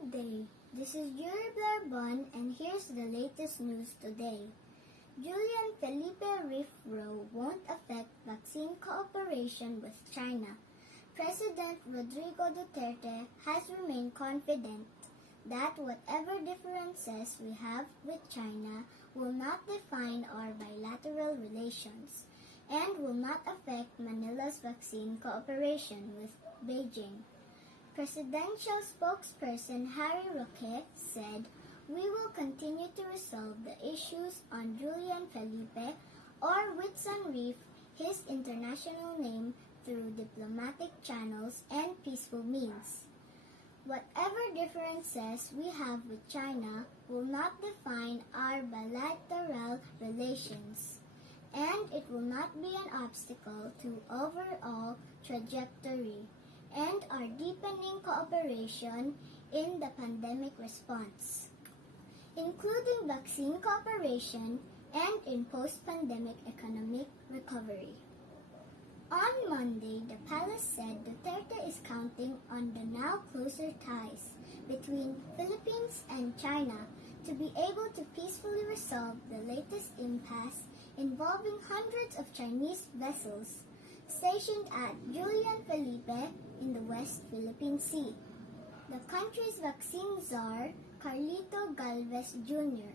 Good day. This is Yuri Blair Bun, and here's the latest news today. Julian Felipe Reef Row won't affect vaccine cooperation with China. President Rodrigo Duterte has remained confident that whatever differences we have with China will not define our bilateral relations and will not affect Manila's vaccine cooperation with Beijing. Presidential spokesperson Harry Roque said, "We will continue to resolve the issues on Julian Felipe or Whitsun Reef, his international name, through diplomatic channels and peaceful means. Whatever differences we have with China will not define our bilateral relations, and it will not be an obstacle to overall trajectory and our deepening cooperation in the pandemic response, including vaccine cooperation and in post-pandemic economic recovery." On Monday, the palace said Duterte is counting on the now closer ties between Philippines and China to be able to peacefully resolve the latest impasse involving hundreds of Chinese vessels stationed at Julian Felipe in the West Philippine Sea. The country's vaccine czar, Carlito Galvez Jr.,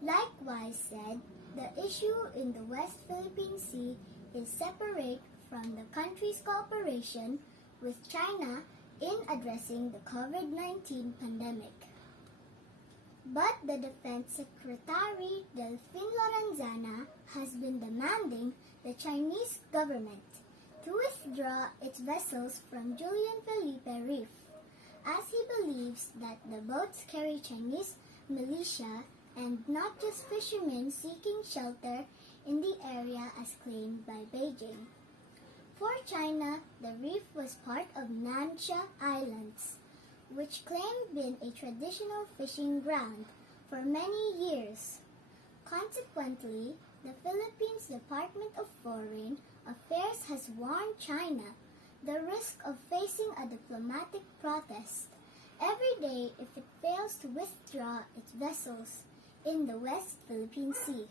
likewise said the issue in the West Philippine Sea is separate from the country's cooperation with China in addressing the COVID-19 pandemic. But the Defense Secretary Delfin Lorenzana has been demanding the Chinese government to withdraw its vessels from Julian Felipe Reef, as he believes that the boats carry Chinese militia and not just fishermen seeking shelter in the area as claimed by Beijing. For China, the reef was part of Nansha Islands, which claimed been a traditional fishing ground for many years. Consequently, the Philippines Department of Foreign Affairs has warned China the risk of facing a diplomatic protest every day if it fails to withdraw its vessels in the West Philippine Sea.